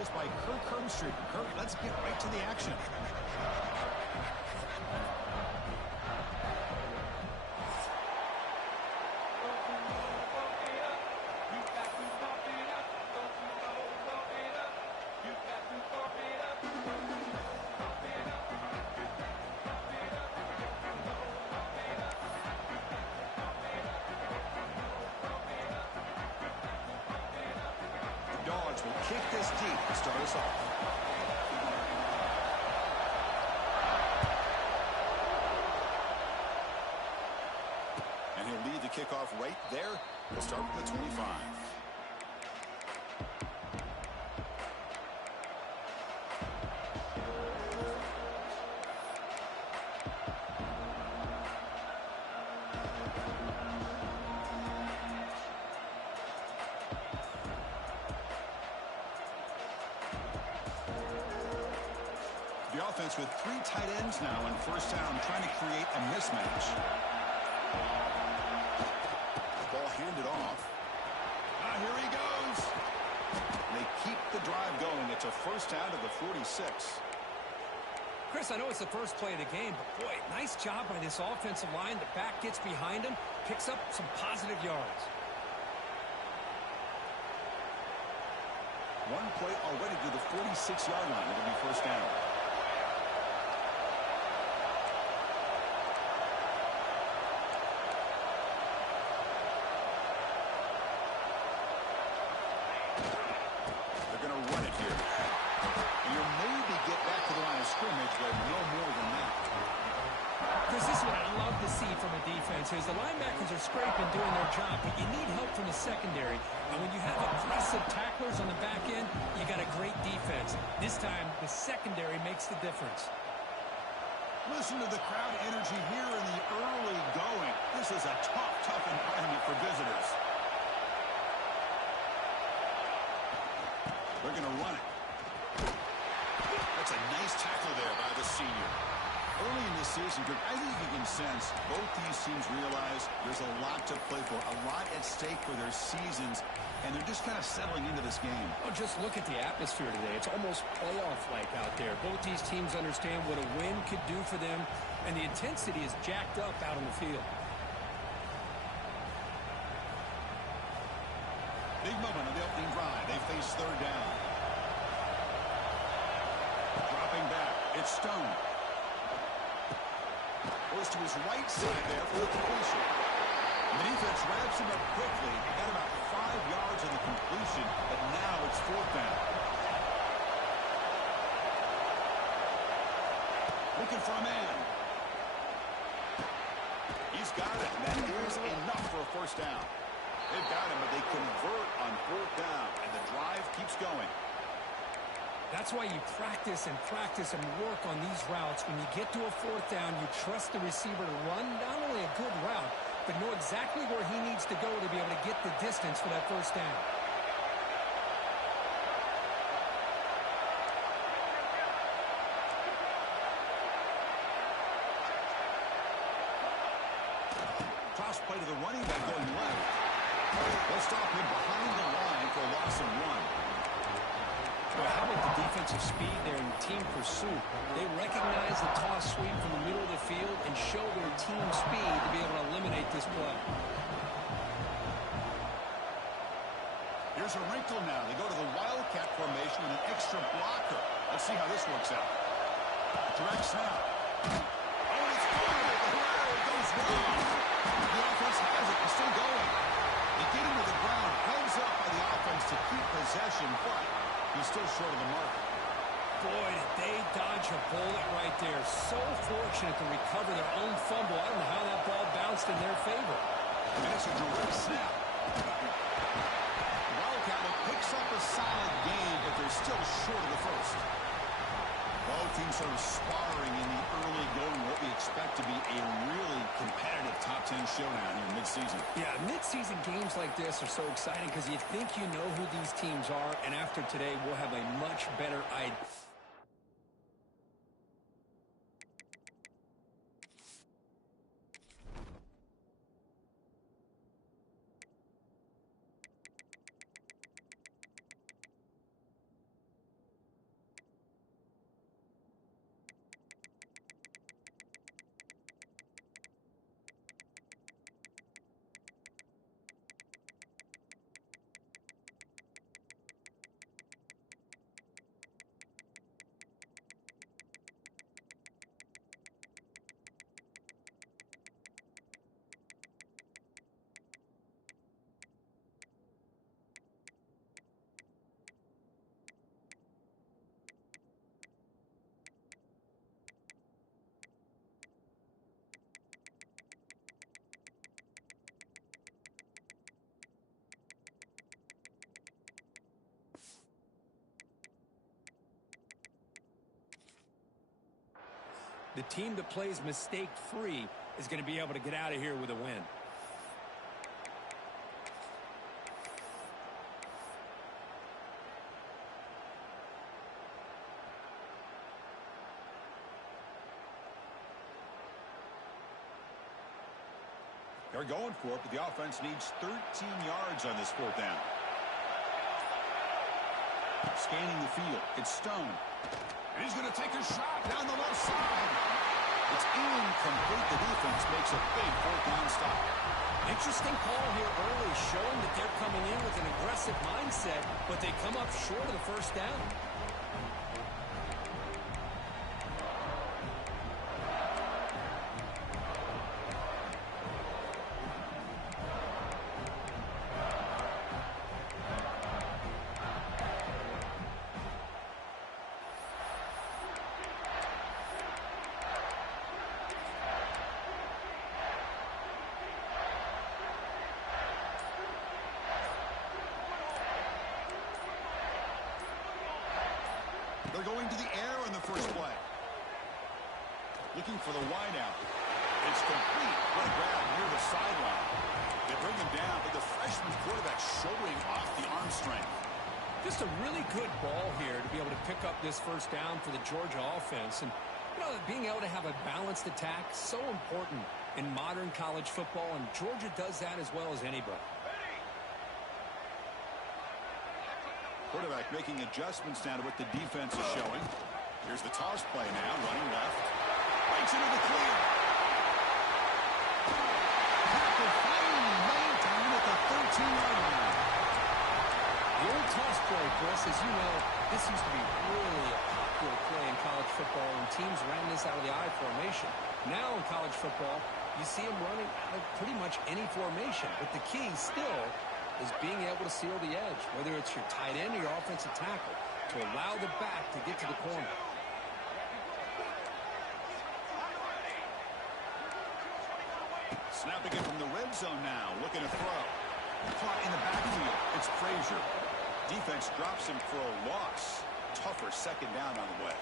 is by Kirk Herbstreit. Kirk, let's get right to the action. Dogs will kick this deep to start us off. And he'll lead the kickoff right there. We'll start with the 25. The offense with 3 tight ends now in first down, trying to create a mismatch. Ball handed off. Here he goes. They keep the drive going. It's a first down to the 46. Chris, I know it's the first play of the game, but boy, nice job by this offensive line. The back gets behind him, picks up some positive yards. One play already to the 46-yard line. It'll be first down. They're going to run it here. You maybe get back to the line of scrimmage, but no more than that. Chris, this is what I love to see from a defense is the linebackers are scraping, doing their job, but you need help from the secondary. And when you have aggressive tacklers on the back end, you got a great defense. This time, the secondary makes the difference. Listen to the crowd energy here in the early going. This is a tough environment for visitors. They're going to run it. That's a nice tackle there by the senior. Early in this season, I think you can sense both these teams realize there's a lot to play for, a lot at stake for their seasons, and they're just kind of settling into this game. Oh, just look at the atmosphere today. It's almost playoff-like out there. Both these teams understand what a win could do for them, and the intensity is jacked up out on the field. Big moment on the opening drive. They face third down. Dropping back. It's Stone. Goes to his right side there for the completion. And the defense wraps him up quickly. Got about 5 yards on the completion, but now it's fourth down. Looking for a man. He's got it. And that is enough for a first down. They've got him, but they convert on fourth down, and the drive keeps going. That's why you practice and work on these routes. When you get to a fourth down, you trust the receiver to run not only a good route, but know exactly where he needs to go to be able to get the distance for that first down. Toss play to the running back going left. They'll stop him behind the line for a loss of 1. Well, how about the defensive speed there in team pursuit? They recognize the toss sweep from the middle of the field and show their team speed to be able to eliminate this play. Here's a wrinkle now. They go to the Wildcat formation with an extra blocker. Let's see how this works out. Direct snap. Oh, and it's good. It goes wrong. The offense has it. It's still going. They get him to the ground. Held up by the offense to keep possession, but he's still short of the mark. Boy, did they dodge a bullet right there. So fortunate to recover their own fumble. I don't know how that ball bounced in their favor. And it's a direct snap. Wildcat picks up a solid gain, but they're still short of the first. Both teams sort of sparring in the early going, what we expect to be a really competitive top 10 showdown here mid-season. Yeah, mid-season games like this are so exciting because you think you know who these teams are, and after today, we'll have a much better idea. the team that plays mistake-free is going to be able to get out of here with a win. They're going for it, but the offense needs 13 yards on this fourth down. Scanning the field. It's Stone. And he's going to take a shot down the left side. It's incomplete. The defense makes a big fourth down stop. Interesting call here early, showing that they're coming in with an aggressive mindset, but they come up short of the first down. They're going to the air on the first play. Looking for the wideout. It's complete. What a grab near the sideline. They bring him down, but the freshman quarterback showing off the arm strength. Just a really good ball here to be able to pick up this first down for the Georgia offense. And, you know, being able to have a balanced attack, so important in modern college football, and Georgia does that as well as anybody. Quarterback making adjustments now to what the defense is showing. Here's the toss play now, running left. Breaks into the clear. Packer finally maintained at the 13-yard line. The old toss play, Chris, as you know, this used to be really a popular play in college football, and teams ran this out of the I formation. Now in college football, you see them running out of pretty much any formation, but the key still is being able to seal the edge, whether it's your tight end or your offensive tackle, to allow the back to get to the corner. Snapping it from the red zone now, looking to throw. Caught in the backfield. It's Frazier. Defense drops him for a loss. Tougher second down on the way.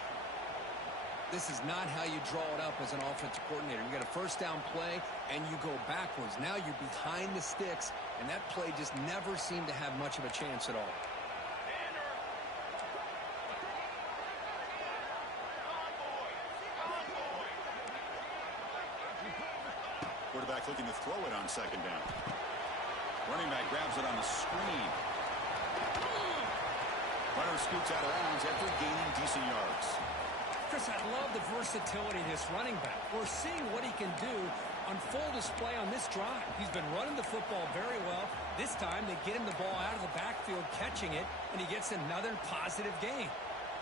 This is not how you draw it up as an offensive coordinator. You got a first down play, and you go backwards. Now you're behind the sticks, and that play just never seemed to have much of a chance at all. Quarterback looking to throw it on second down. Running back grabs it on the screen. Runner scoots out of bounds after gaining decent yards. Chris, I love the versatility of this running back. We're seeing what he can do on full display on this drive. He's been running the football very well. This time, they get him the ball out of the backfield, catching it, and he gets another positive gain.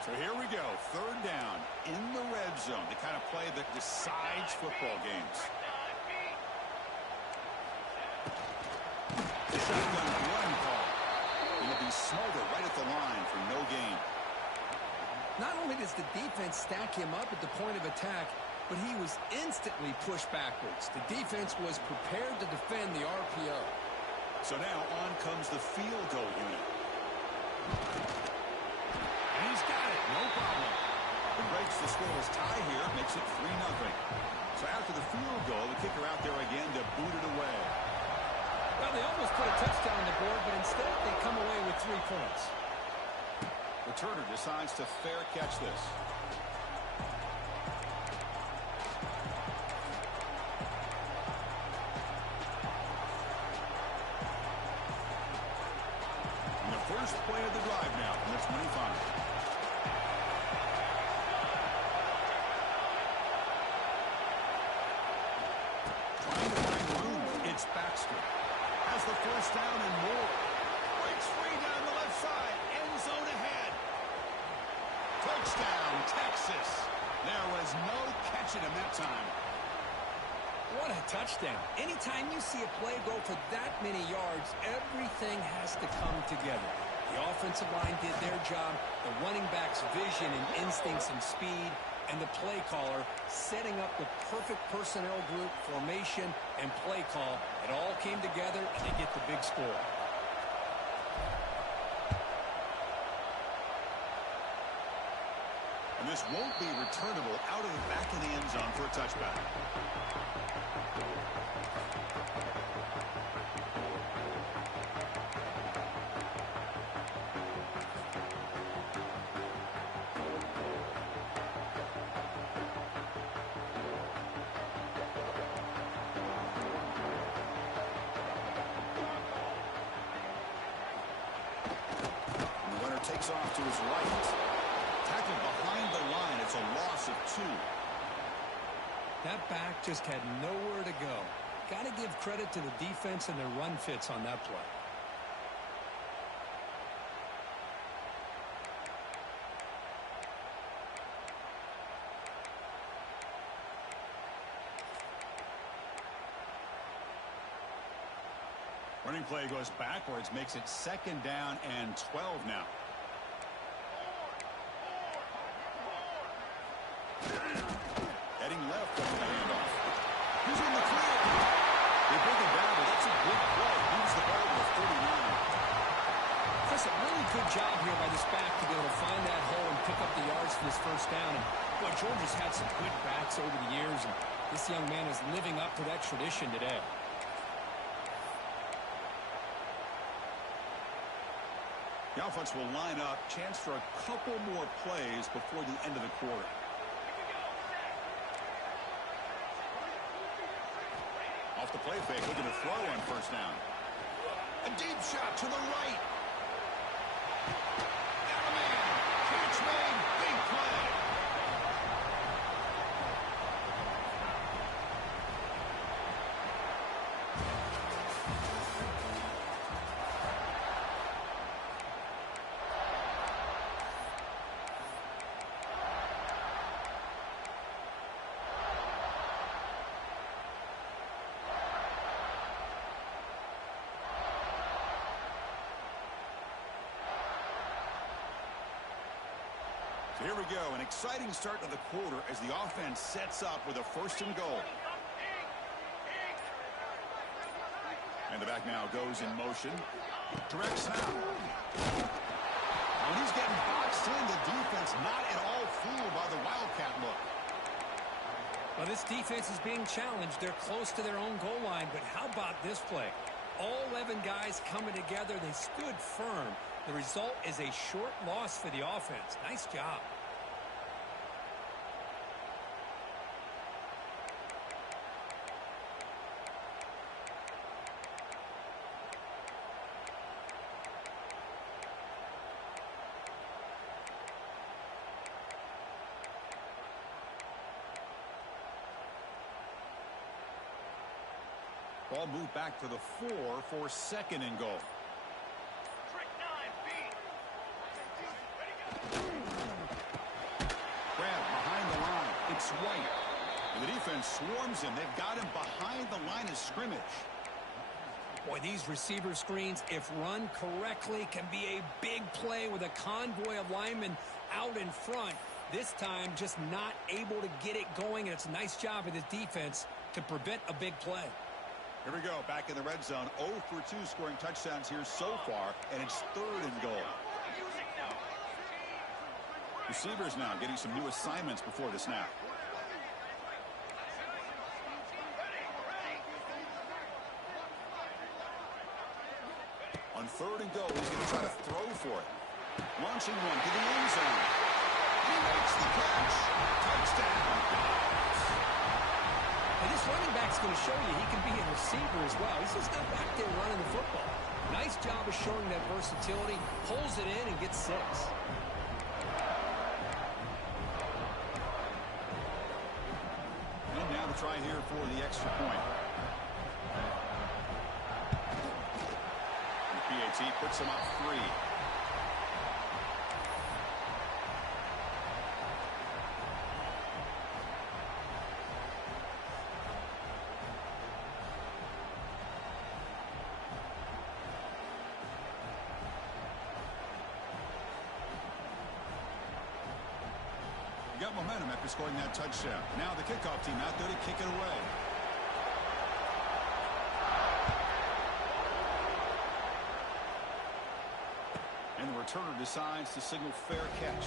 So here we go, third down in the red zone, the kind of play that decides football games. Shotgun run call. It'll be Smolder right at the line for no gain. Not only does the defense stack him up at the point of attack, but he was instantly pushed backwards. The defense was prepared to defend the RPO. So now on comes the field goal unit. And he's got it, no problem. It breaks the scoreless tie here, makes it 3-0. So after the field goal, the kicker out there again to boot it away. Well, they almost put a touchdown on the board, but instead they come away with 3 points. Returner decides to fair catch this. And the first play of the drive now from the 25. Trying to find room. It's Baxter. Has the first down and more. Breaks free down the left side. End zone ahead. Touchdown, Texas. There was no catching him that time. What a touchdown. Anytime you see a play go for that many yards, everything has to come together. The offensive line did their job, the running back's vision and instincts and speed, and the play caller setting up the perfect personnel group, formation, and play call. It all came together, and they get the big score. And this won't be returnable out of the back of the end zone for a touchback. Takes off to his right. Tackled behind the line. It's a loss of 2. That back just had nowhere to go. Got to give credit to the defense and their run fits on that play. Running play goes backwards, makes it 2nd down and 12 now. Heading left on the handoff. He's in the clear. They bring him down, but that's a good play. Moves the ball to the 39. Chris, a really good job here by this back to be able to find that hole and pick up the yards for this 1st down. And boy, Georgia's had some good backs over the years, and this young man is living up to that tradition today. The offense will line up. Chance for a couple more plays before the end of the quarter. Off the play fake, looking to throw on 1st down. A deep shot to the right. Down a man. Catch made. Big play. So here we go, an exciting start to the quarter as the offense sets up with a 1st and goal. And the back now goes in motion. Direct snap. When he's getting boxed in, the defense not at all fooled by the Wildcat look. Well, this defense is being challenged. They're close to their own goal line, but how about this play? All 11 guys coming together. They stood firm. The result is a short loss for the offense. Nice job. Ball moved back to the 4 for 2nd and goal. Grab behind the line. It's White. And the defense swarms him. They've got him behind the line of scrimmage. Boy, these receiver screens, if run correctly, can be a big play with a convoy of linemen out in front. This time, just not able to get it going, and it's a nice job of the defense to prevent a big play. Here we go, back in the red zone. 0 for 2 scoring touchdowns here so far, and it's 3rd and goal. Receivers now getting some new assignments before the snap. On 3rd and goal, he's going to try to throw for it. Launching one to the end zone. He makes the catch. Touchdown. And this running back's going to show you he can be a receiver as well. He's just not back there running the football. Nice job of showing that versatility. Pulls it in and gets 6. And now to try here for the extra point. And PAT puts him up 3. Got momentum after scoring that touchdown. Now the kickoff team out there to kick it away. And the returner decides to signal fair catch.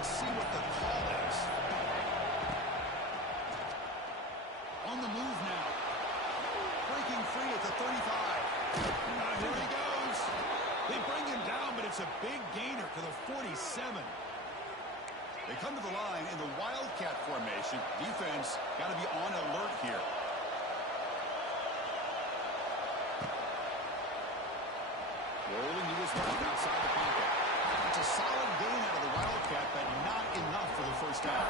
Let's see what the call is. On the move now. Breaking free at the 35. Here he goes. They bring him down, but it's a big gainer to the 47. They come to the line in the Wildcat formation. Defense got to be on alert here. Rolling to his left outside the pocket. It's a solid gain out of the Wildcat, but not enough for the first down.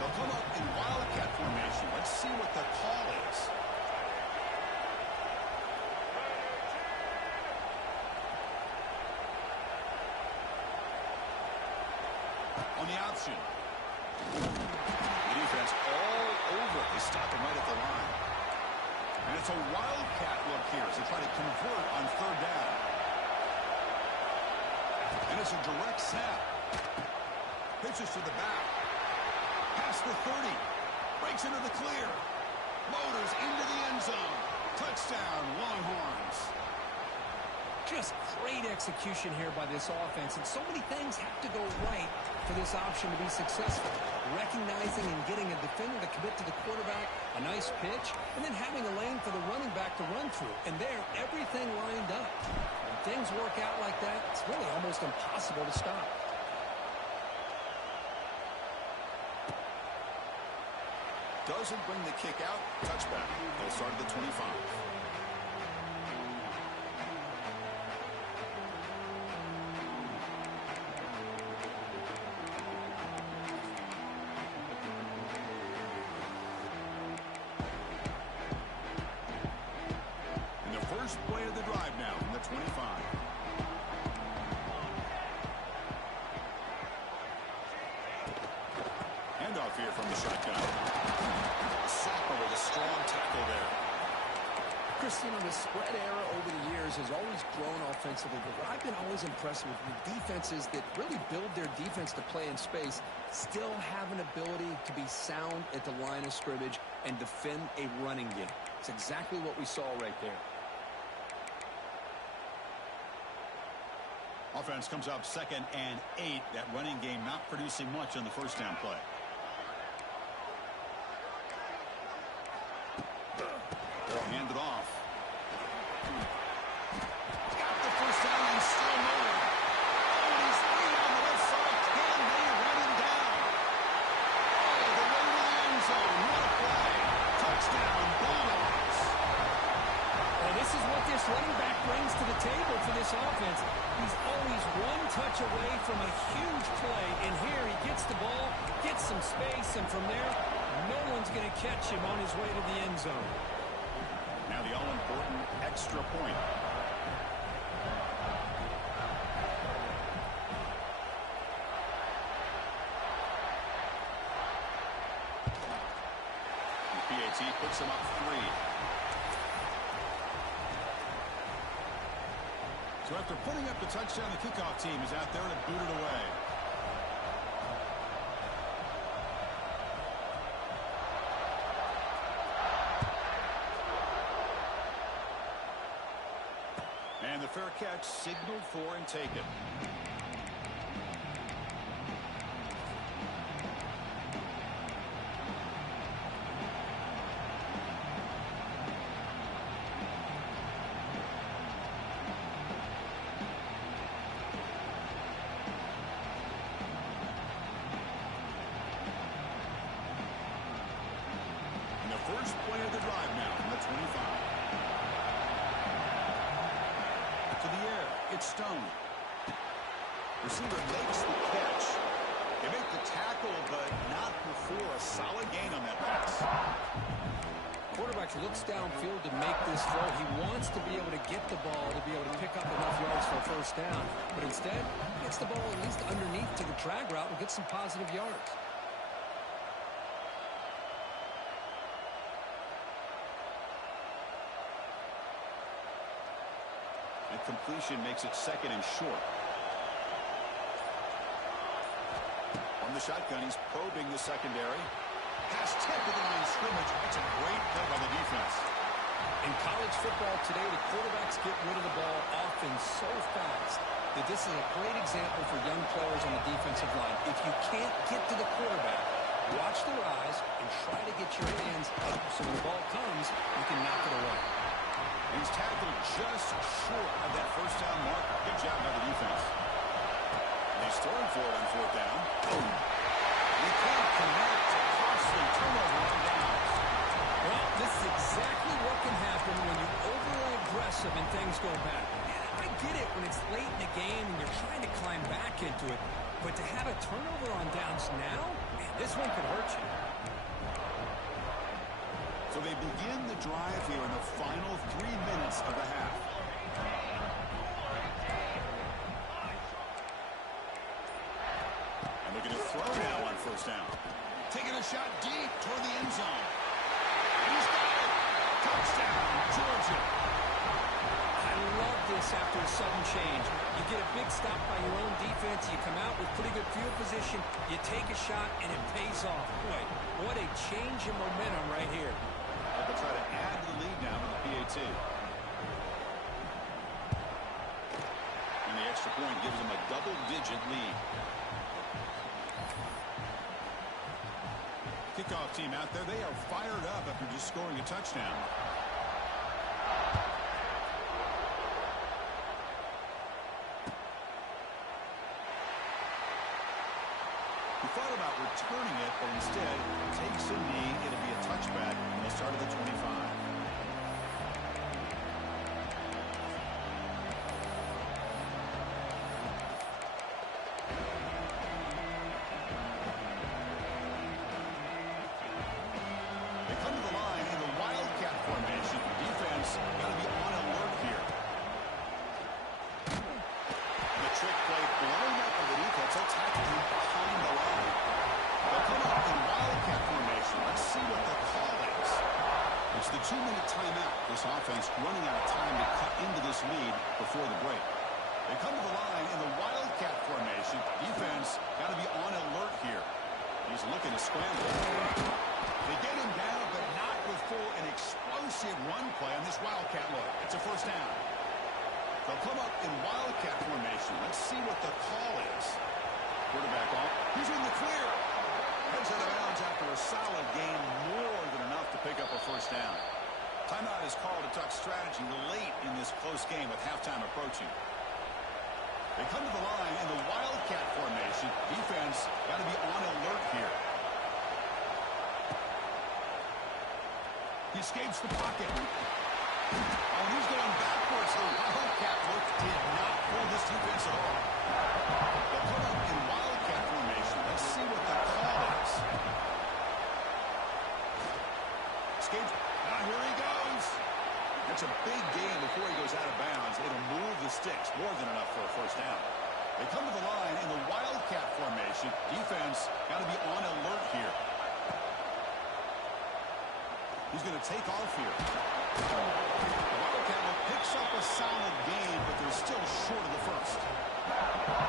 They'll come up in Wildcat formation. Let's see what the call is. On the option. The defense all over. They stop him right at the line. And it's a Wildcat look here as they try to convert on third down. And it's a direct snap. Pitches to the back. Past the 30. Breaks into the clear. Motors into the end zone. Touchdown, Longhorns. Just great execution here by this offense, and so many things have to go right for this option to be successful. Recognizing and getting a defender to commit to the quarterback, a nice pitch, and then having a lane for the running back to run through. And there, everything lined up. When things work out like that, it's really almost impossible to stop. Doesn't bring the kick out. Touchback. They'll start at the 25. First play of the drive now from the 25. Handoff here from the shotgun. Soccer with a strong tackle there. Christian, the spread era over the years has always grown offensively, but what I've been always impressed with the defenses that really build their defense to play in space still have an ability to be sound at the line of scrimmage and defend a running game. It's exactly what we saw right there. Offense comes up 2nd and 8. That running game not producing much on the first down play. They'll hand it off. Got the first down and still moving. Oh, and he's leading on the left side. Can they run him down? Oh, the way to the end zone. What a play. Touchdown, Bulldogs. Well, this is what this running back brings to the table for this offense. He's always one touch away from a huge play, and here he gets the ball, gets some space, and from there, no one's going to catch him on his way to the end zone. Now the all-important extra point. The PAT puts him up 3. So after putting up the touchdown, the kickoff team is out there to boot it away. And the fair catch signaled for and taken. First play of the drive now from the 25. To the air, it's Stone. Receiver makes the catch. They make the tackle, but not before a solid gain on that pass. Quarterback looks downfield to make this throw. He wants to be able to get the ball to be able to pick up enough yards for a first down. But instead, he gets the ball at least underneath to the drag route and gets some positive yards. And completion makes it 2nd and short. On the shotgun, he's probing the secondary. Pass tip to the line of scrimmage. That's a great play by the defense. In college football today, the quarterbacks get rid of the ball often so fast that this is a great example for young players on the defensive line. If you can't get to the quarterback, watch their eyes and try to get your hands up so when the ball comes, you can knock it away. He's tackled just short of that first down mark. Good job by the defense. And he's throwing for it on fourth down. Boom. He can't connect. Costly turnover on downs. Well, this is exactly what can happen when you're overly aggressive and things go bad. I get it when it's late in the game and you're trying to climb back into it. But to have a turnover on downs now, man, this one could hurt you. So they begin the drive here in the final 3 minutes of the half. And looking to throw now on first down. Taking a shot deep toward the end zone. He's got it. Touchdown, Georgia. I love this after a sudden change. You get a big stop by your own defense. You come out with pretty good field position. You take a shot, and it pays off. Boy, what a change in momentum right here. They'll try to add to the lead now with the PAT. And the extra point gives them a double-digit lead. Kickoff team out there, they are fired up after just scoring a touchdown. He thought about returning it, but instead takes a knee. It'll be a touchback, and they'll start at the 25. They come to the line in the Wildcat formation. Defense got to be on alert here. And the trick play blown up by the defense. They'll tackle him behind the line. They'll come up in Wildcat formation. Let's see what the call is. It's the 2-minute timeout. This offense running out of time to cut into this lead before the break. They come to the line in the Wildcat formation. Defense got to be on alert here. He's looking to scramble. They get him down, but not before an explosive run play on this Wildcat look. It's a first down. They'll come up in Wildcat formation. Let's see what the call is. Quarterback off. He's in the clear. Heads out of bounds after a solid game, more than enough to pick up a first down. Timeout is called to talk strategy late in this close game with halftime approaching. They come to the line in the Wildcat formation. Defense got to be on alert here. He escapes the pocket. Oh, he's going backwards. The Wildcat look did not fool this defense at all. They'll put up in Wildcat formation. Let's see what the call is. Escapes. Now here he goes. That's a big gain before he goes out of bounds. It'll move the sticks. More than enough for a first down. They come to the line in the Wildcat formation. Defense got to be on alert here. He's going to take off here. Wildcat picks up a solid gain, but they're still short of the first.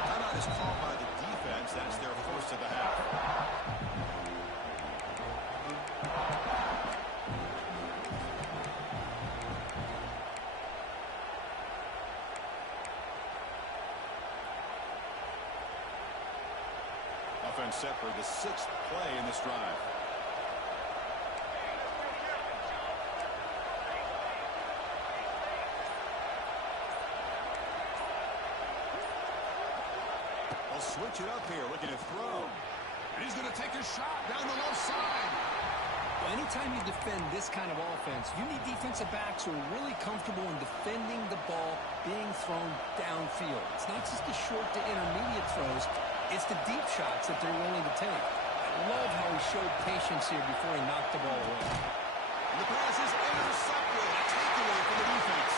Timeout is called by the defense. That's their first of the half. Offense set for the 6th play in this drive. Switch it up here, looking to throw. And he's going to take a shot down the left side. Well, anytime you defend this kind of offense, you need defensive backs who are really comfortable in defending the ball being thrown downfield. It's not just the short to intermediate throws, it's the deep shots that they're willing to take. I love how he showed patience here before he knocked the ball away. And the pass is intercepted. A takeaway from the defense.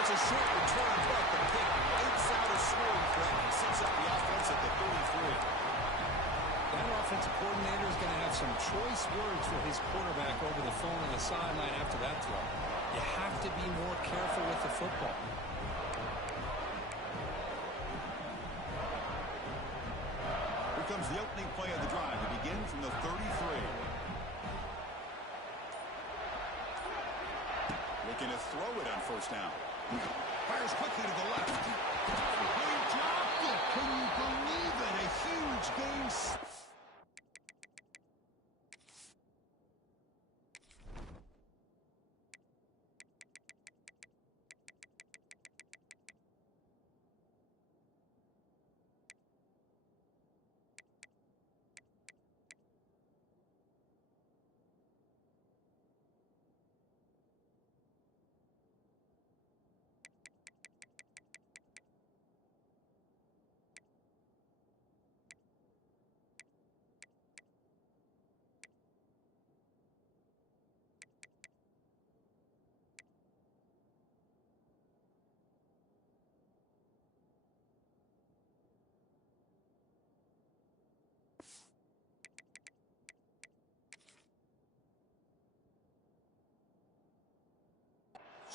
It's a short return, but the pick wipes out a scoring threat and sets up the offense at the 33. That offensive coordinator is going to have some choice words for his quarterback over the phone on the sideline after that throw. You have to be more careful with the football. Here comes the opening play of the drive. It begins from the 33. Looking to throw it on first down. Fires quickly to the left. They dropped it. Can you believe it? A huge gain.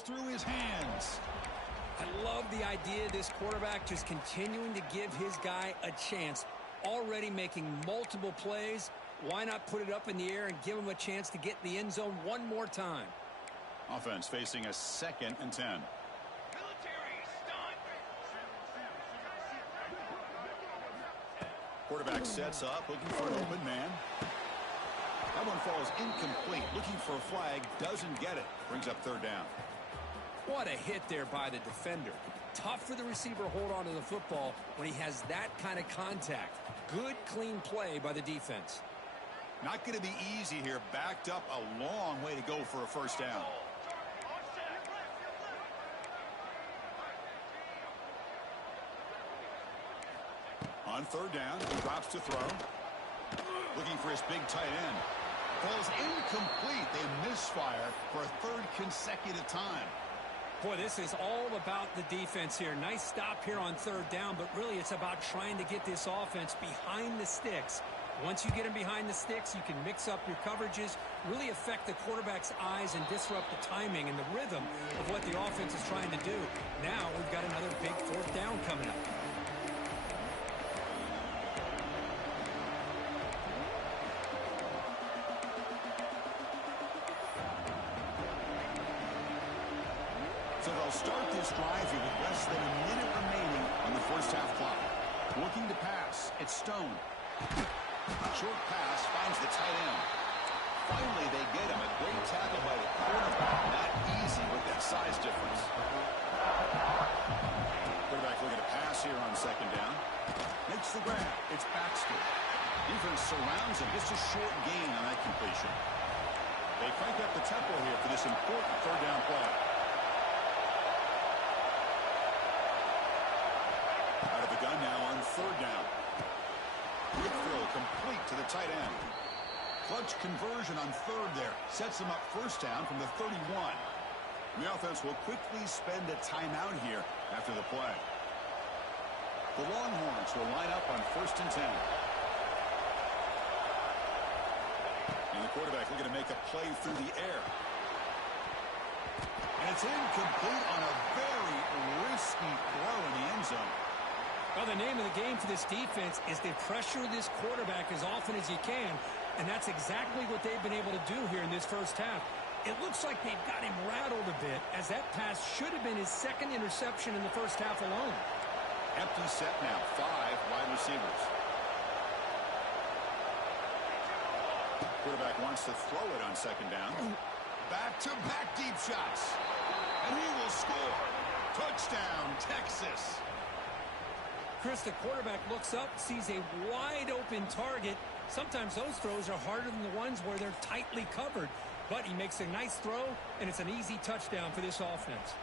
Through his hands. I love the idea of this quarterback just continuing to give his guy a chance. Already making multiple plays. Why not put it up in the air and give him a chance to get in the end zone one more time? Offense facing a 2nd and 10. Quarterback sets up, looking for an open man. That one falls incomplete. Looking for a flag, doesn't get it. Brings up 3rd down. What a hit there by the defender. Tough for the receiver to hold on to the football when he has that kind of contact. Good, clean play by the defense. Not going to be easy here. Backed up a long way to go for a first down. On 3rd down, he drops to throw. Looking for his big tight end. Falls incomplete. They misfire for a 3rd consecutive time. Boy, this is all about the defense here. Nice stop here on 3rd down, but really it's about trying to get this offense behind the sticks. Once you get them behind the sticks, you can mix up your coverages, really affect the quarterback's eyes and disrupt the timing and the rhythm of what the offense is trying to do. Now we've got another big 4th down coming up. So they'll start this drive here with less than a minute remaining on the first half clock. Looking to pass. It's Stone. Short pass finds the tight end. Finally, they get him. A great tackle by the quarterback. Not easy with that size difference. Quarterback looking to pass here on 2nd down. Makes the grab. It's Baxter. Defense surrounds him. Just a short gain on that completion. They crank up the tempo here for this important 3rd down play. Out of the gun now on 3rd down. Quick throw complete to the tight end. Clutch conversion on 3rd there. Sets him up first down from the 31. The offense will quickly spend a timeout here after the play. The Longhorns will line up on 1st and 10. And the quarterback looking to make a play through the air. And it's incomplete on a very risky throw in the end zone. Well, the name of the game for this defense is to pressure this quarterback as often as you can, and that's exactly what they've been able to do here in this first half. It looks like they've got him rattled a bit, as that pass should have been his 2nd interception in the first half alone. Empty set now, 5 wide receivers. Quarterback wants to throw it on 2nd down. Back-to-back deep shots. And he will score. Touchdown, Texas. Chris, the quarterback looks up, sees a wide-open target. Sometimes those throws are harder than the ones where they're tightly covered. But he makes a nice throw, and it's an easy touchdown for this offense.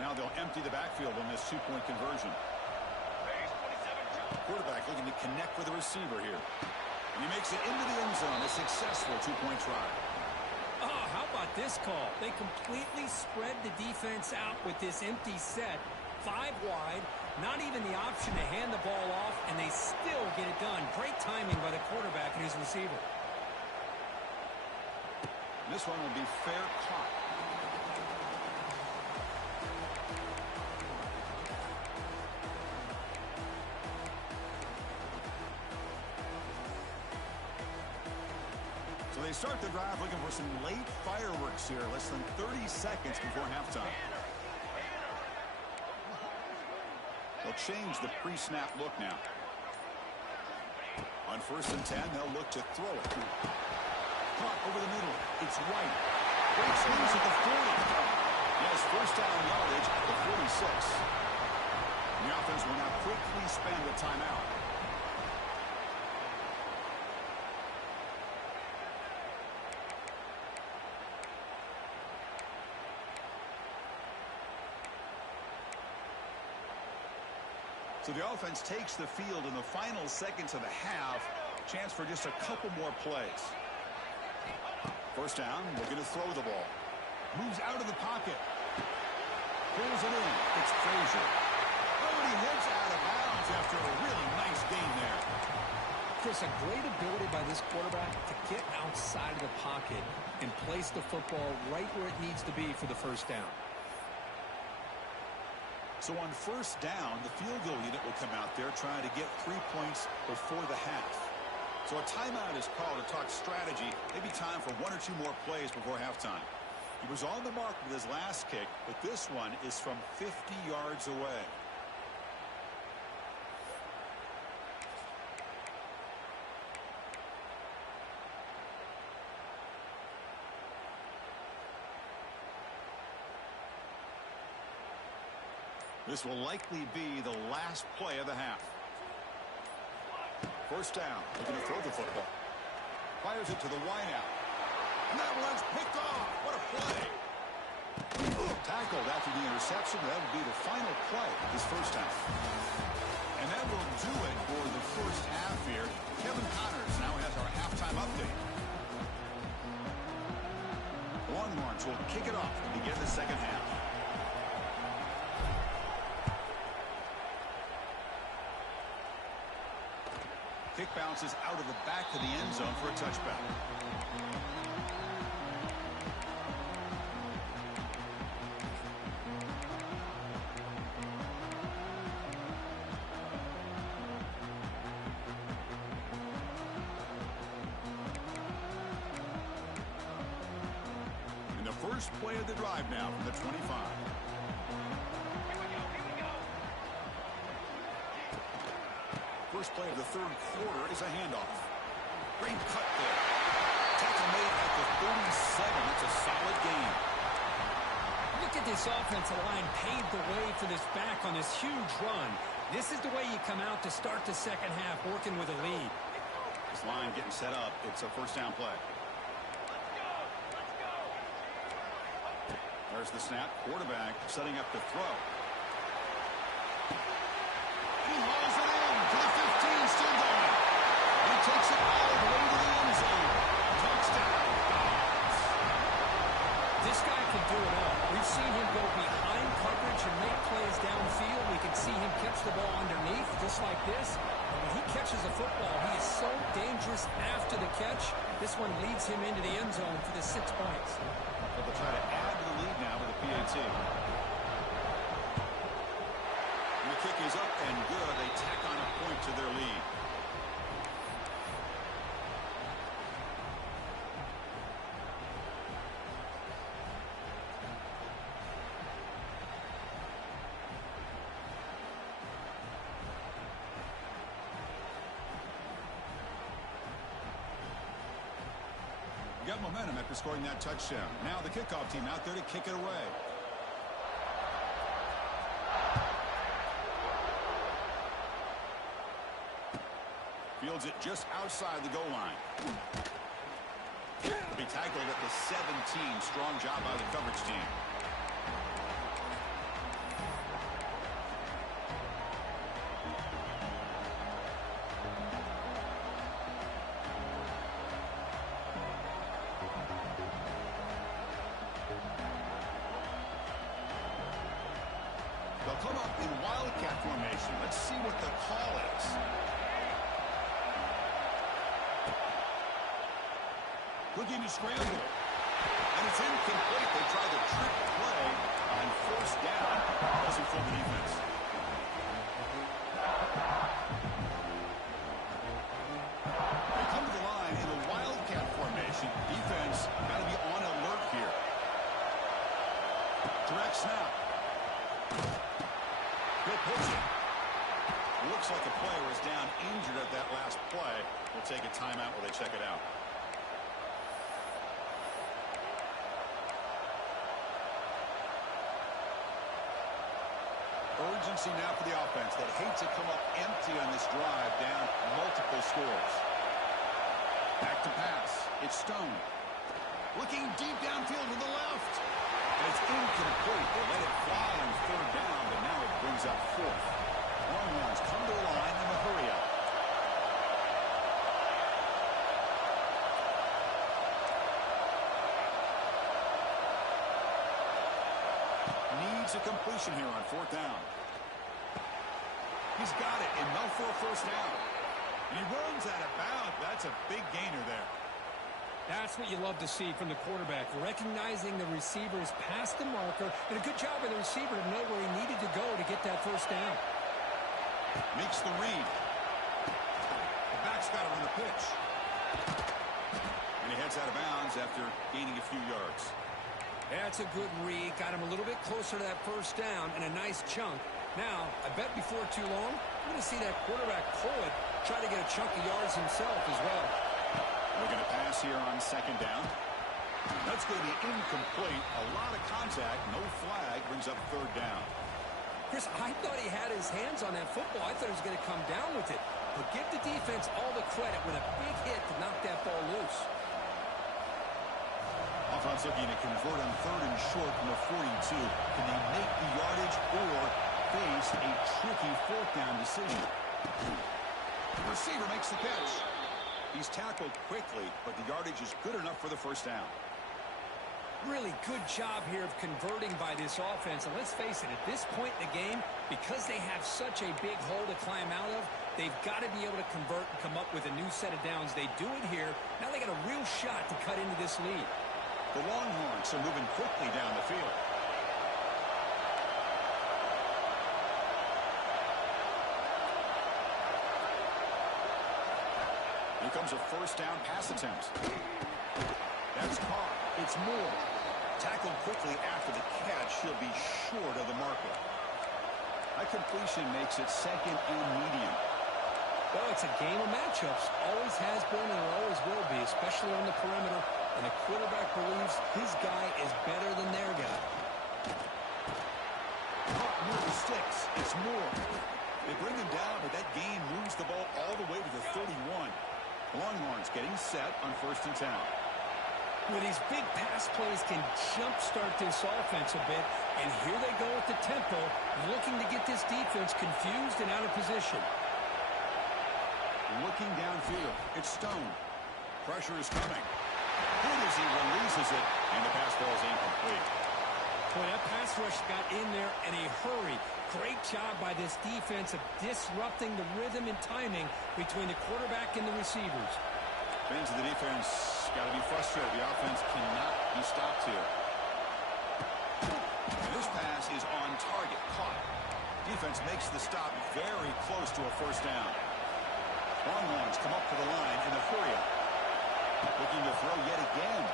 Now they'll empty the backfield on this 2-point conversion. Quarterback looking to connect with the receiver here. And he makes it into the end zone. A successful 2-point try. Oh, how about this call? They completely spread the defense out with this empty set. 5 wide. Not even the option to hand the ball off, and they still get it done. Great timing by the quarterback and his receiver. This one will be fair caught. So they start the drive looking for some late fireworks here. Less than 30 seconds before halftime. They'll change the pre-snap look now. On 1st and 10, they'll look to throw it. Caught over the middle. It's White. Breaks loose at the 40. Yes, first down yardage at the 46. The offense will now quickly spend the timeout. So the offense takes the field in the final seconds of the half. Chance for just a couple more plays. First down, looking to throw the ball. Moves out of the pocket. Pulls it in. It's Frazier. Oh, and he heads out of bounds after a really nice gain there. Chris, a great ability by this quarterback to get outside of the pocket and place the football right where it needs to be for the first down. So on first down, the field goal unit will come out there trying to get 3 points before the half. So a timeout is called to talk strategy. Maybe time for 1 or 2 more plays before halftime. He was on the mark with his last kick, but this one is from 50 yards away. This will likely be the last play of the half. First down, looking to throw the football. Fires it to the wideout. And that one's picked off. What a play. Tackled after the interception. That would be the final play of this first half. And that will do it for the first half here. Kevin Connors now has our halftime update. Longhorns will kick it off to begin the second half. Kick bounces out of the back of the end zone for a touchback. And the first play of the drive now from the 25. First play of the third quarter is a handoff. Great cut there. Tackle made at the 37. That's a solid gain. Look at this offensive line paved the way for this back on this huge run. This is the way you come out to start the second half, working with a lead. This line getting set up. It's a first down play. There's the snap. Quarterback setting up the throw. He hauls it in to the 15, still going. He takes it all the way to the end zone. Touchdown. This guy can do it all. We've seen him go behind coverage and make plays downfield. We can see him catch the ball underneath, just like this. And when he catches a football, he is so dangerous after the catch. This one leads him into the end zone for the 6 points. But they'll try to add to the lead now with a PAT. And the kick is up and good. They tack on a point to their lead. Got momentum after scoring that touchdown. Now the kickoff team out there to kick it away. Fields it just outside the goal line. Will be tackled at the 17. Strong job by the coverage team. They'll come up in wildcat formation. Let's see what the call is. Looking to scramble. And it's incomplete. They try the trick play on first down. Doesn't fool the defense. They come to the line in a wildcat formation. He'll pitch it. Looks like a player is down injured at that last play. We'll take a timeout while they check it out. Urgency now for the offense that hates to come up empty on this drive, down multiple scores. Back to pass. It's Stone. Looking deep downfield to the left. And it's incomplete. They let it fly on third down, but now it brings up fourth. Longhorns come to the line in a hurry up. Needs a completion here on fourth down. He's got it, and no for a first down. And he runs out of bounds. That's a big gainer there. That's what you love to see from the quarterback, recognizing the receiver's past the marker, and a good job by the receiver to know where he needed to go to get that first down. Makes the read. The back's got it on the pitch. And he heads out of bounds after gaining a few yards. That's a good read. Got him a little bit closer to that first down and a nice chunk. Now, I bet before too long, we're going to see that quarterback pull it, try to get a chunk of yards himself as well. We're going to pass here on second down. That's going to be incomplete. A lot of contact. No flag. Brings up third down. Chris, I thought he had his hands on that football. I thought he was going to come down with it. But give the defense all the credit with a big hit to knock that ball loose. Offense looking to convert on third and short from the 42. Can they make the yardage or face a tricky fourth down decision? The receiver makes the catch. He's tackled quickly, but the yardage is good enough for the first down. Really good job here of converting by this offense. And let's face it, at this point in the game, because they have such a big hole to climb out of, they've got to be able to convert and come up with a new set of downs. They do it here. Now they got a real shot to cut into this lead. The Longhorns are moving quickly down the field. Here comes a first down pass attempt. That's caught. It's Moore. Tackled quickly after the catch. He'll be short of the marker. That completion makes it second and medium. Well, it's a game of matchups. Always has been and always will be, especially on the perimeter. And the quarterback believes his guy is better than their guy. Caught near the sticks. It's Moore. They bring him down, but that gain moves the ball all the way to the 31. Longhorns getting set on first and 10. Well, these big pass plays can jumpstart this offense a bit. And here they go with the tempo, looking to get this defense confused and out of position. Looking downfield. It's Stone. Pressure is coming. Good as he releases it, and the pass ball is incomplete. Boy, that pass rush got in there in a hurry. Great job by this defense of disrupting the rhythm and timing between the quarterback and the receivers. Fans of the defense got to be frustrated. The offense cannot be stopped here. And this pass is on target. Caught. Defense makes the stop very close to a first down. Longhorns come up to the line in a hurry up. Looking to throw yet again.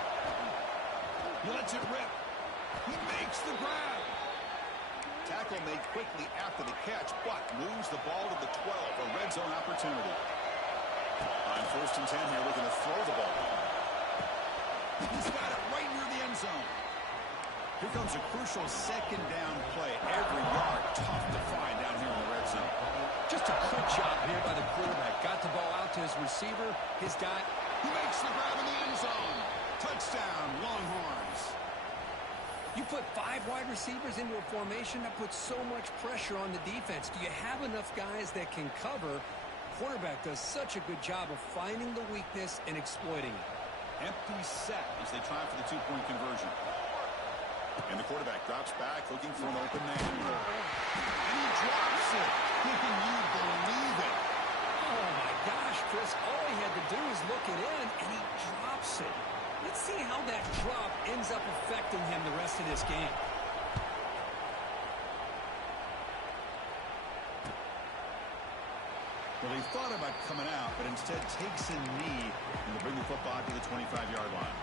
He lets it rip. He makes the grab. Tackle made quickly after the catch, but moves the ball to the 12. A red zone opportunity. On first and 10 here, looking to throw the ball. He's got it right near the end zone. Here comes a crucial second down play. Every yard tough to find down here in the red zone. Just a quick job here by the quarterback. Got the ball out to his receiver. His guy. He makes the grab in the end zone. Touchdown, Longhorns. You put 5 wide receivers into a formation, that puts so much pressure on the defense. Do you have enough guys that can cover? Quarterback does such a good job of finding the weakness and exploiting it. Empty set as they try for the two-point conversion. And the quarterback drops back looking for an open man. And he drops it. Can you believe it? Oh, my gosh, Chris. All he had to do is look it in, and he drops it. Let's see how that drop ends up affecting him the rest of this game. Well, he thought about coming out, but instead takes a knee and will bring the football to the 25-yard line.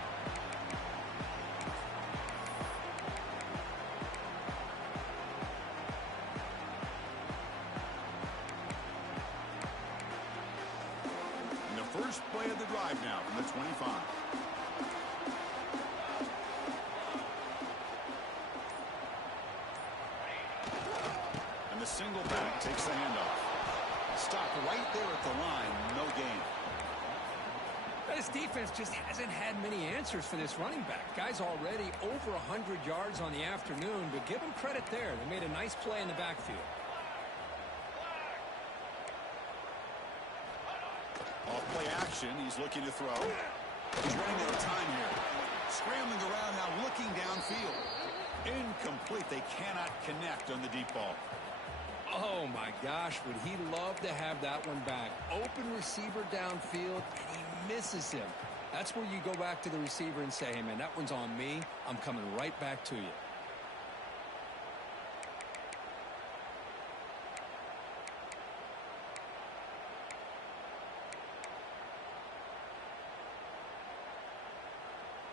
play of the drive now from the 25. And the single back takes the handoff. Stop right there at the line. No gain. This defense just hasn't had many answers for this running back. Guy's already over 100 yards on the afternoon, but give him credit there. They made a nice play in the backfield. Off play action. He's looking to throw. He's running out of time here. Scrambling around now, looking downfield. Incomplete. They cannot connect on the deep ball. Oh, my gosh, would he love to have that one back. Open receiver downfield, and he misses him. That's where you go back to the receiver and say, hey, man, that one's on me. I'm coming right back to you.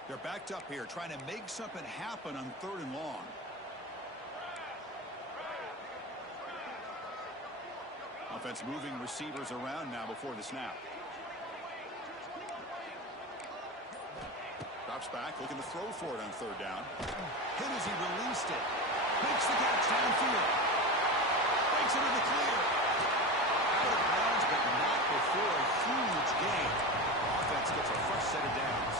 They're backed up here, trying to make something happen on 3rd and long. Offense moving receivers around now before the snap. Drops back, looking to throw for it on 3rd down. Hit as he released it. Makes the catch downfield. Breaks into the clear. Out of bounds, but not before a huge gain. Offense gets a fresh set of downs.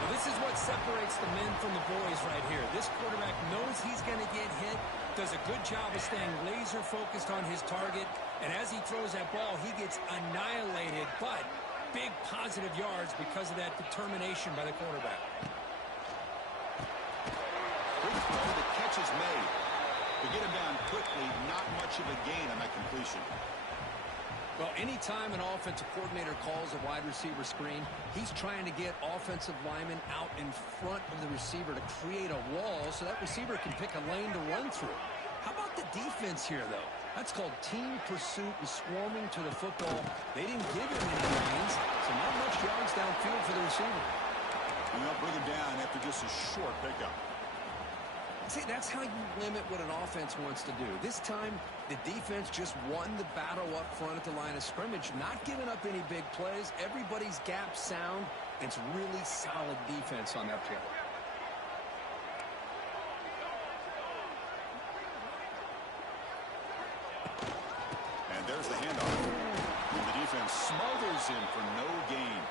Well, this is what separates the men from the boys right here. This quarterback knows he's going to get hit, does a good job of staying laser focused on his target, and as he throws that ball, he gets annihilated, but big positive yards because of that determination by the quarterback. Quick throw, the catch is made. To get him down quickly, not much of a gain on that completion. Well, anytime an offensive coordinator calls a wide receiver screen, he's trying to get offensive linemen out in front of the receiver to create a wall so that receiver can pick a lane to run through. How about the defense here, though? That's called team pursuit and swarming to the football. They didn't give him any lanes, so not much yards downfield for the receiver. And they'll bring him down after just a short pickup. See, that's how you limit what an offense wants to do. This time, the defense just won the battle up front at the line of scrimmage, not giving up any big plays. Everybody's gap sound. It's really solid defense on that play. And there's the handoff. And the defense smothers him for no gain.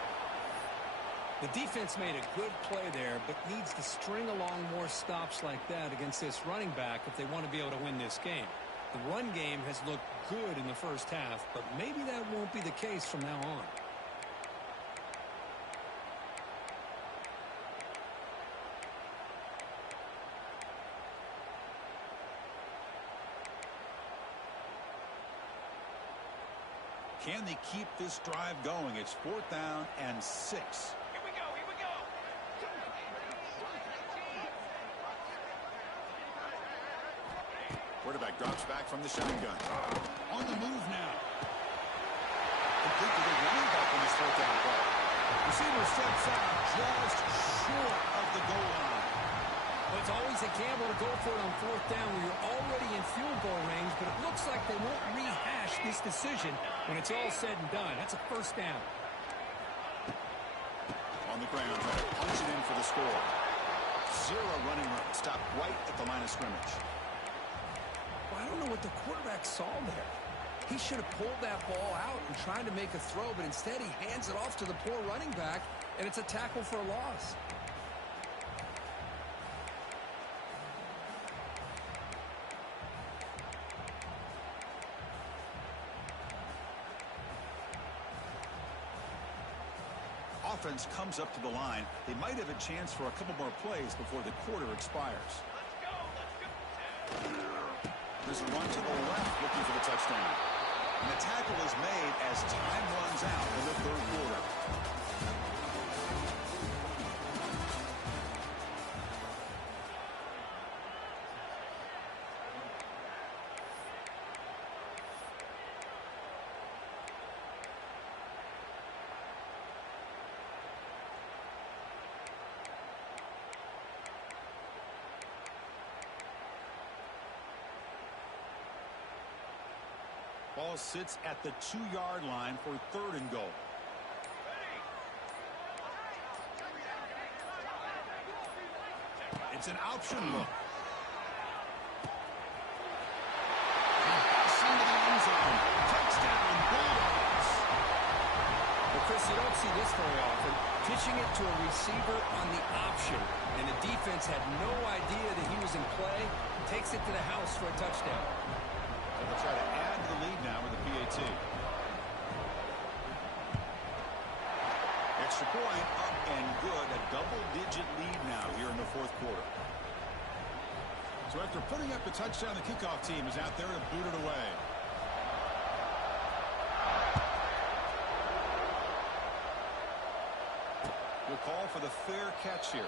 The defense made a good play there, but needs to string along more stops like that against this running back if they want to be able to win this game. The run game has looked good in the first half, but maybe that won't be the case from now on. Can they keep this drive going? It's 4th down and 6. Quarterback drops back from the shotgun. On the move now. Complete to the running back on this 4th down play. Receiver steps out just short of the goal line. Well, it's always a gamble to go for it on 4th down when you're already in field goal range, but it looks like they won't rehash this decision when it's all said and done. That's a 1st down. On the ground, trying to punch it in for the score. 0 running room. Stopped right at the line of scrimmage. I don't know what the quarterback saw there. He should have pulled that ball out and tried to make a throw, but instead he hands it off to the poor running back, and it's a tackle for a loss. Offense comes up to the line. They might have a chance for a couple more plays before the quarter expires. There's a run to the left looking for the touchdown. And the tackle is made as time runs out in the 3rd quarter. Ball sits at the 2-yard line for 3rd and goal. It's an option look. Touchdown, Bulldogs. Well, Chris, you don't see this very often. Pitching it to a receiver on the option, and the defense had no idea that he was in play. Takes it to the house for a touchdown. And they'll try to add to the lead now with the PAT. Extra point, up and good. A double-digit lead now here in the fourth quarter. So after putting up the touchdown, the kickoff team is out there to boot it away. We'll call for the fair catch here.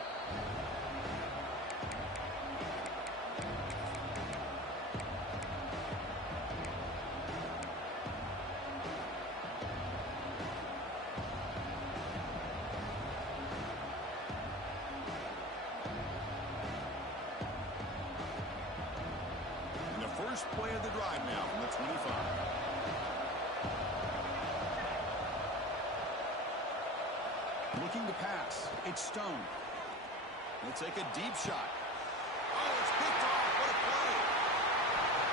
And the first play of the drive now from the 25. Looking to pass. It's Stone. He'll take a deep shot. Oh, it's picked off. What a play.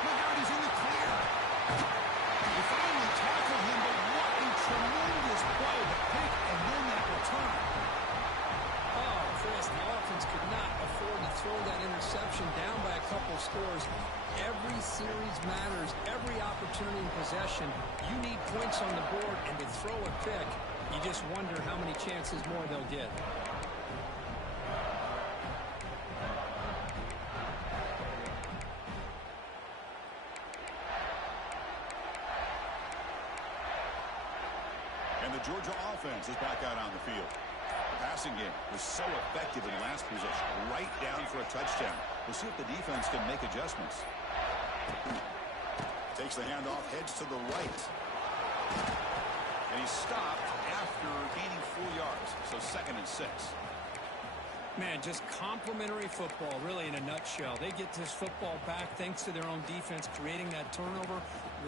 Look out, he's in the clear. They finally tackled him, but what a tremendous play. The pick and then that return. Oh, Chris, the offense could not afford to throw that interception down by a couple scores. Every series matters. Every opportunity in possession. You need points on the board, and to throw a pick, you just wonder how many chances more they'll get. And the Georgia offense is back out on the field. The passing game was so effective in the last possession, right down for a touchdown. We'll see if the defense can make adjustments. Takes the handoff, heads to the right. And he stopped after gaining 4 yards, so 2nd and 6. Man, just complimentary football, really, in a nutshell. They get this football back thanks to their own defense, creating that turnover,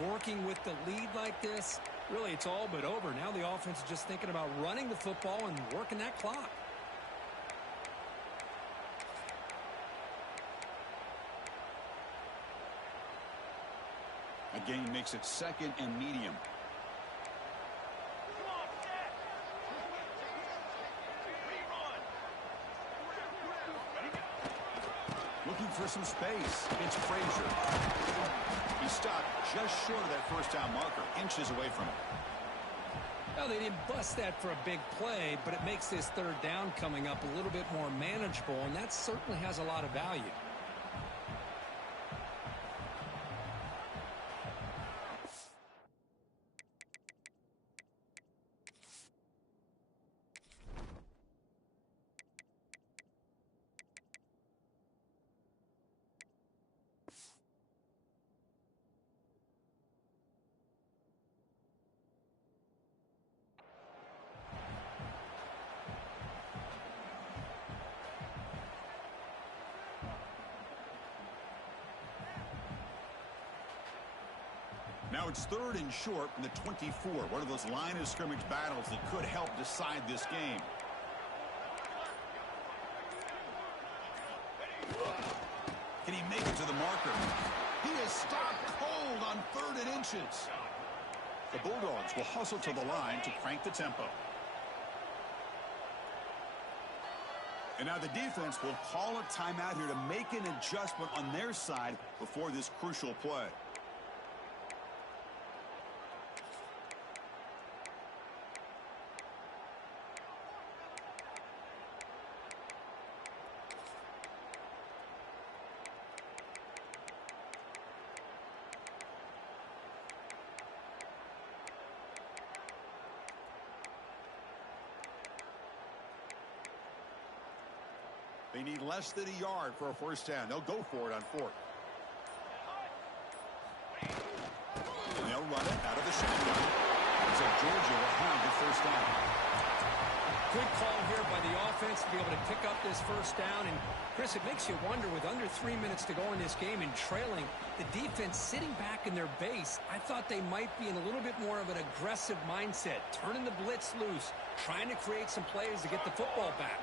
working with the lead like this. Really, it's all but over. Now the offense is just thinking about running the football and working that clock. A gain makes it 2nd and medium. Looking for some space. It's Frazier. He stopped just short of that first down marker, inches away from it. Well, they didn't bust that for a big play, but it makes this third down coming up a little bit more manageable, and that certainly has a lot of value. Now it's 3rd and short from the 24. One of those line of scrimmage battles that could help decide this game. Can he make it to the marker? He is stopped cold on 3rd and inches. The Bulldogs will hustle to the line to crank the tempo. And now the defense will call a timeout here to make an adjustment on their side before this crucial play. They need less than a yard for a first down. They'll go for it on 4th. And they'll run it out of the shotgun. So Georgia will have the first down. Good call here by the offense to be able to pick up this first down. And, Chris, it makes you wonder, with under 3 minutes to go in this game and trailing, the defense sitting back in their base, I thought they might be in a little bit more of an aggressive mindset, turning the blitz loose, trying to create some plays to get the football back.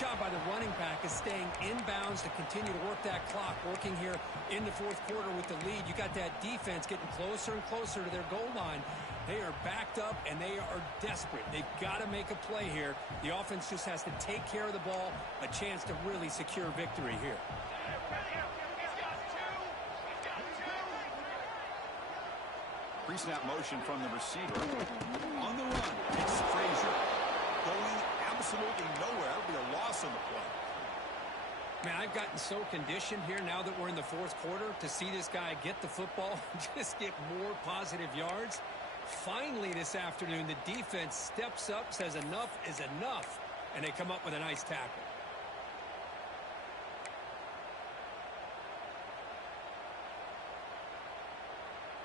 job by the running back is staying inbounds to continue to work that clock, working here in the fourth quarter with the lead. You got that defense getting closer and closer to their goal line. They are backed up, and they are desperate. They've got to make a play here. The offense just has to take care of the ball, a chance to really secure victory here. Pre-snap motion from the receiver. On the run, it's Frazier. Going absolutely nowhere. It'll be a loss on the play. Man, I've gotten so conditioned here now that we're in the fourth quarter to see this guy get the football and just get more positive yards. Finally this afternoon, the defense steps up, says enough is enough, and they come up with a nice tackle.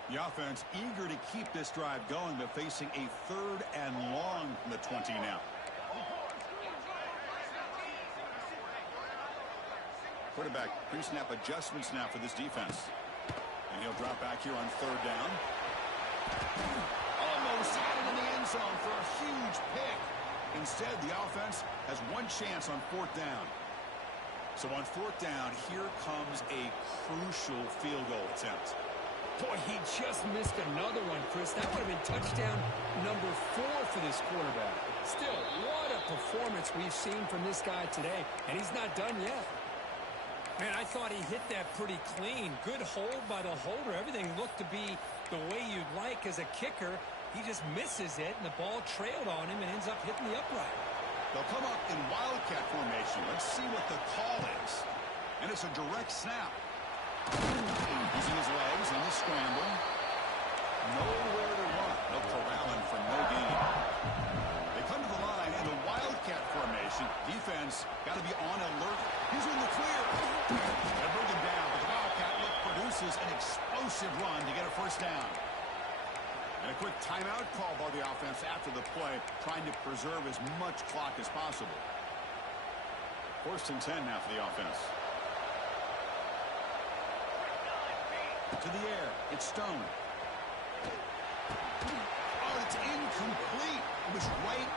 The offense eager to keep this drive going, but facing a 3rd and long from the 20 now. Quarterback pre-snap adjustments now for this defense. And he'll drop back here on 3rd down. Almost had it in the end zone for a huge pick. Instead, the offense has one chance on 4th down. So on 4th down, here comes a crucial field goal attempt. Boy, he just missed another one, Chris. That would have been touchdown number 4 for this quarterback. Still, what a performance we've seen from this guy today, and he's not done yet. Man, I thought he hit that pretty clean. Good hold by the holder. Everything looked to be the way you'd like as a kicker. He just misses it, and the ball trailed on him and ends up hitting the upright. They'll come up in wildcat formation. Let's see what the call is. And it's a direct snap. Using his legs in the scramble. Nowhere to run. They'll corral him for no gain. They come to the line in the wildcat formation. Defense got to be on alert. He's in the clear. They bring him down, but the wildcat look produces an explosive run to get a 1st down. And a quick timeout call by the offense after the play, trying to preserve as much clock as possible. 1st and 10 now for the offense. To the air, it's Stone. Oh, it's incomplete. It was right.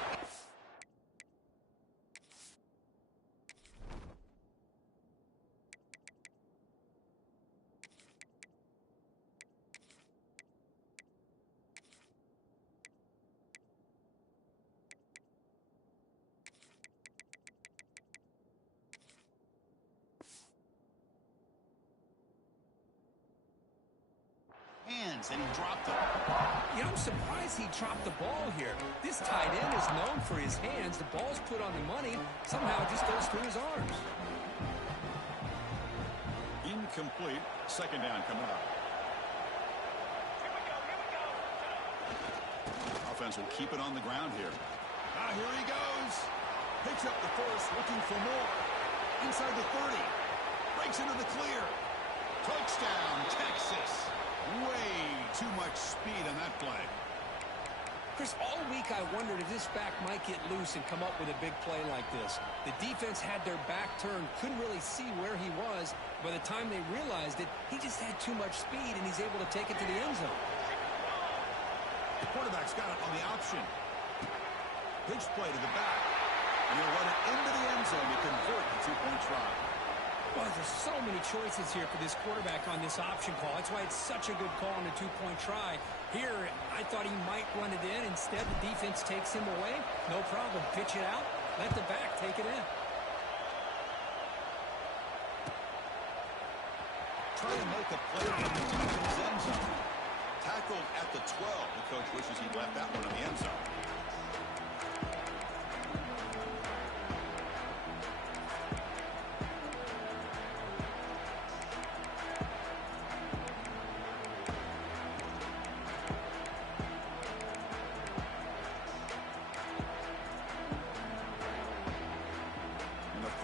And he dropped it. You know, I'm surprised he dropped the ball here. This tight end is known for his hands. The ball's put on the money. Somehow it just goes through his arms. Incomplete. 2nd down coming up. Offense will keep it on the ground here. Here he goes. Picks up the 1st, looking for more. Inside the 30. Breaks into the clear. Touchdown, Texas. Way too much speed on that play. Chris, all week I wondered if this back might get loose and come up with a big play like this. The defense had their back turned, couldn't really see where he was. By the time they realized it, he just had too much speed, and he's able to take it to the end zone. The quarterback's got it on the option. Pitch play to the back. And he'll run it into the end zone to convert the 2-point try. Well, there's so many choices here for this quarterback on this option call. That's why it's such a good call on the 2-point try. Here, I thought he might run it in. Instead, the defense takes him away. No problem. Pitch it out. Let the back take it in. Try to make a play in the defense's end zone. Tackled at the 12. The coach wishes he left that one in the end zone.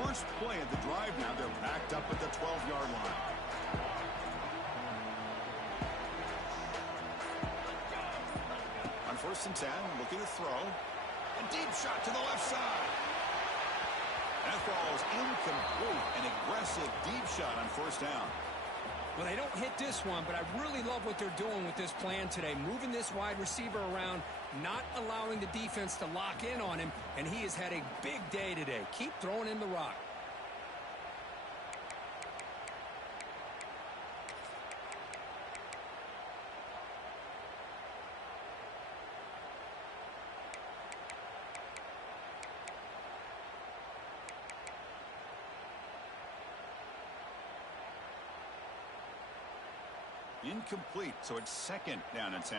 First play of the drive now, they're backed up at the 12-yard line. On 1st and 10, looking to throw. A deep shot to the left side. That falls incomplete. An aggressive deep shot on 1st down. Well, they don't hit this one, but I really love what they're doing with this plan today. Moving this wide receiver around, not allowing the defense to lock in on him, and he has had a big day today. Keep throwing him the rock. Incomplete, so it's second down and 10.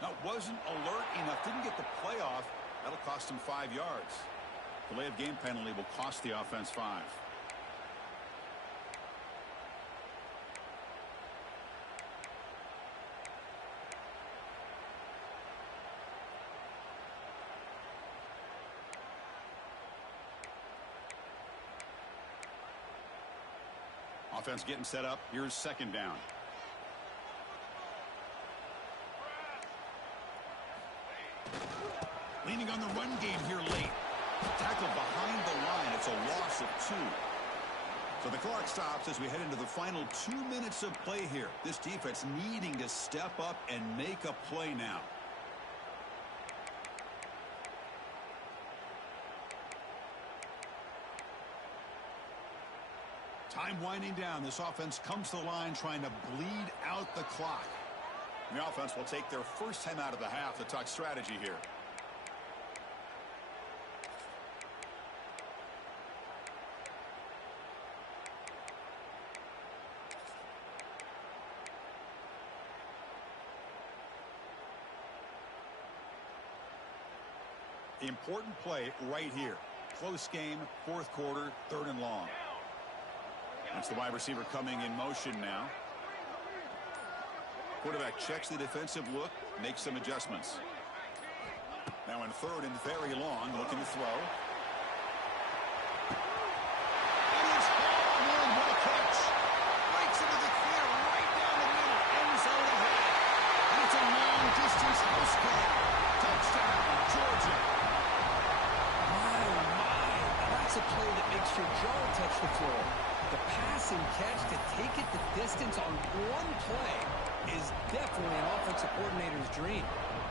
Now, wasn't alert enough, didn't get the play off. That'll cost him 5 yards. Delay of game penalty will cost the offense 5. Offense getting set up. Here's second down. Leaning on the run game here late. Tackled behind the line. It's a loss of 2. So the clock stops as we head into the final 2 minutes of play here. This defense needing to step up and make a play now. Time winding down. This offense comes to the line trying to bleed out the clock. And the offense will take their first time out of the half to talk strategy here. Important play right here. Close game, fourth quarter, third and long. That's the wide receiver coming in motion now. Quarterback checks the defensive look, makes some adjustments. Now in third and very long, looking to throw. It is hard, man, what a catch. Breaks into the clear right down the middle, end zone ahead. And it's a long-distance house call. Touchdown, Georgia. That's a play that makes your jaw touch the floor. The pass and catch to take it the distance on one play is definitely an offensive coordinator's dream.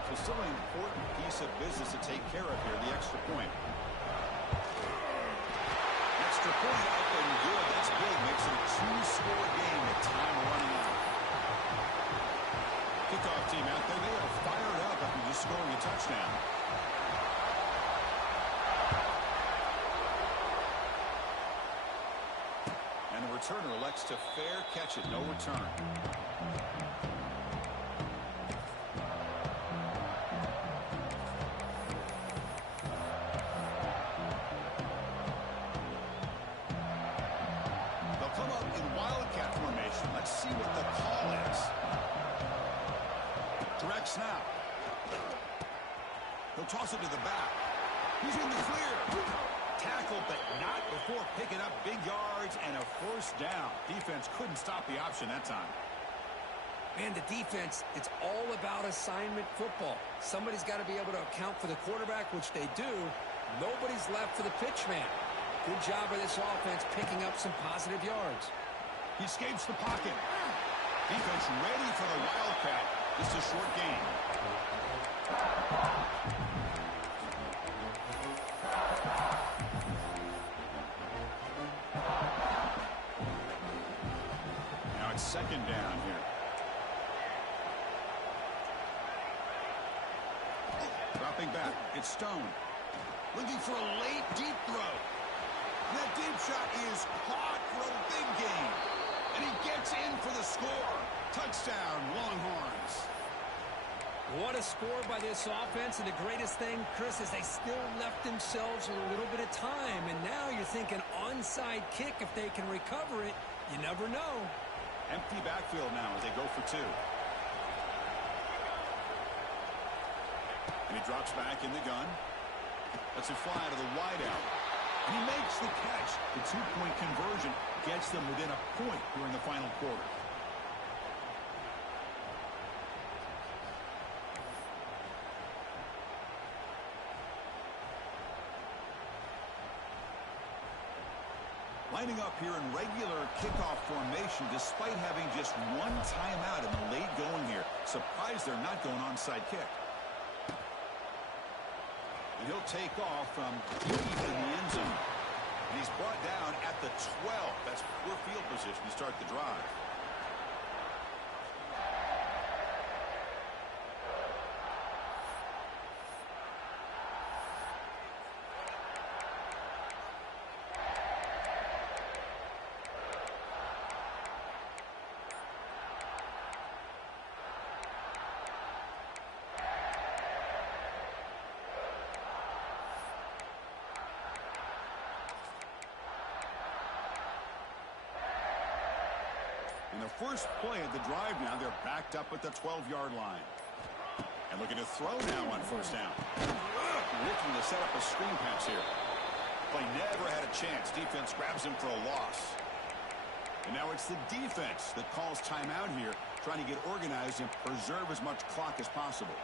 So still an important piece of business to take care of here, the extra point. Extra point up and good. That's big. Makes it a 2-score game with time running out. Kickoff team out there. They are fired up after just scoring a touchdown. And the returner elects to fair catch it. No return. They'll come up in wildcat formation. Let's see what the call is. Direct snap. He'll toss it to the back. He's in the clear. Tackled, but not before picking up big yards and a first down. Defense couldn't stop the option that time. Man, the defense, it's all about assignment football. Somebody's got to be able to account for the quarterback, which they do. Nobody's left for the pitch man. Good job by this offense picking up some positive yards. He escapes the pocket. Defense ready for the wildcat. Just a short gain. Now it's second down here. Dropping back. It's Stone. Looking for a late deep throw. That deep shot is caught for a big gain. And he gets in for the score. Touchdown, Longhorns. What a score by this offense. And the greatest thing, Chris, is they still left themselves with a little bit of time. And now you're thinking onside kick. If they can recover it, you never know. Empty backfield now as they go for 2. And he drops back in the gun. Lets it fly to the wideout. And he makes the catch. The 2-point conversion gets them within a point during the final quarter. lining up here in regular kickoff formation despite having just one timeout in the late going here. Surprised they're not going onside kick. And he'll take off from deep in the end zone. And he's brought down at the 12. That's poor field position to start the drive. In the first play of the drive now, they're backed up at the 12-yard line. And looking to throw now on first down. Looking to set up a screen pass here. Play never had a chance. Defense grabs him for a loss. And now it's the defense that calls timeout here, trying to get organized and preserve as much clock as possible.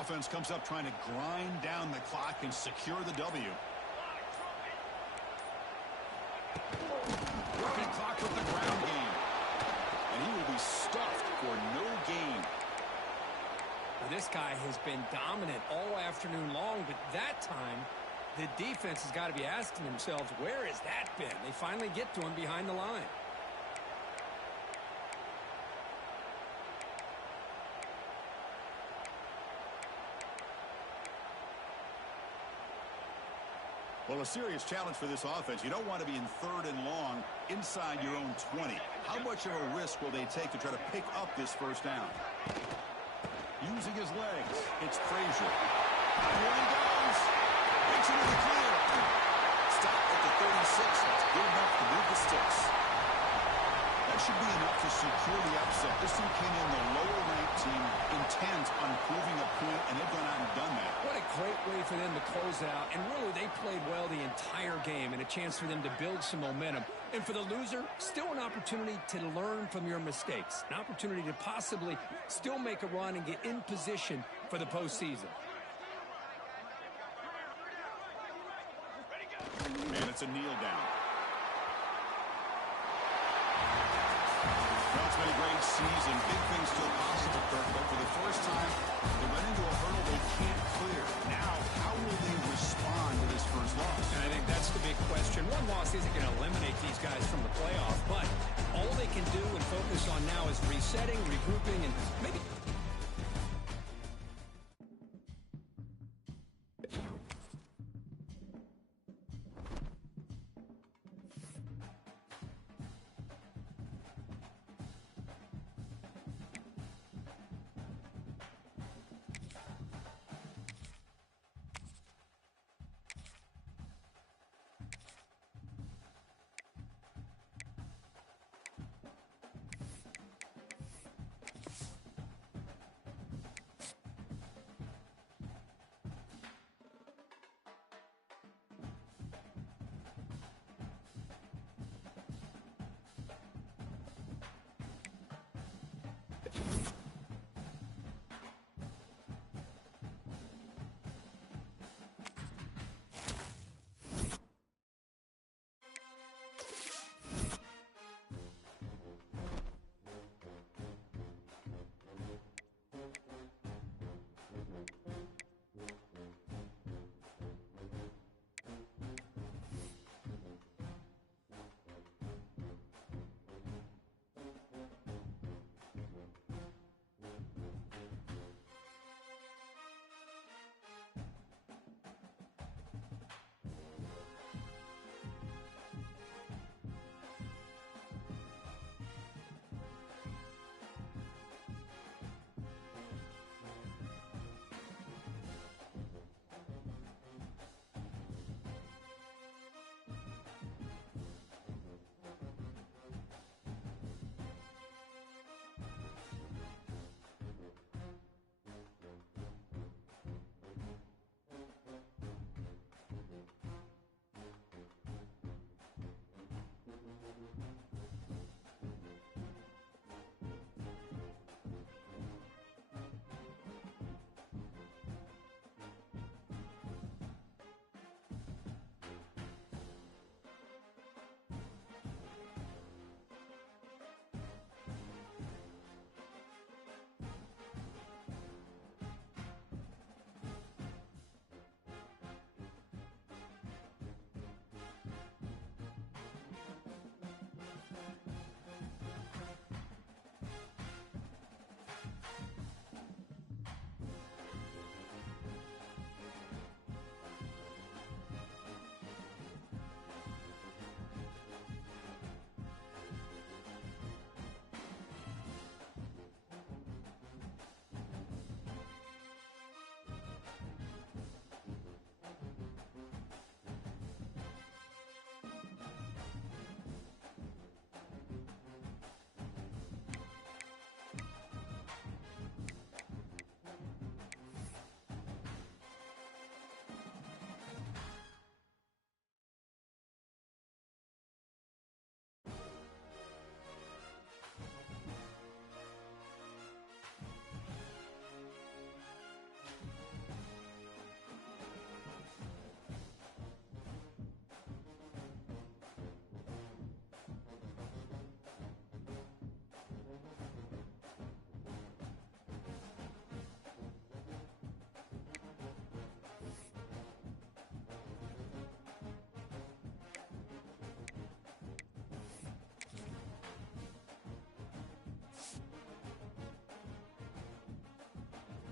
Offense comes up trying to grind down the clock and secure the W. Working clock with the ground game. And he will be stuffed for no gain. Well, this guy has been dominant all afternoon long, but that time, the defense has got to be asking themselves, where has that been? They finally get to him behind the line. Well, a serious challenge for this offense. You don't want to be in 3rd and long inside your own 20. How much of a risk will they take to try to pick up this first down? Using his legs, it's Frazier. Here he goes. It's into the clear. Stop at the 36. That's good enough to move the sticks. That should be enough to secure the upset. This team came in the lower-ranked team, intent on proving a point, and they've gone out and done that. What a great way for them to close out. And really, they played well the entire game and a chance for them to build some momentum. And for the loser, still an opportunity to learn from your mistakes. An opportunity to possibly still make a run and get in position for the postseason. And it's a kneel down. Well, it's been a great season. Big things still possible, Kirk, but for the first time, they run into a hurdle they can't clear. Now, how will they respond to this first loss? And I think that's the big question. One loss isn't going to eliminate these guys from the playoff, but all they can do and focus on now is resetting, regrouping, and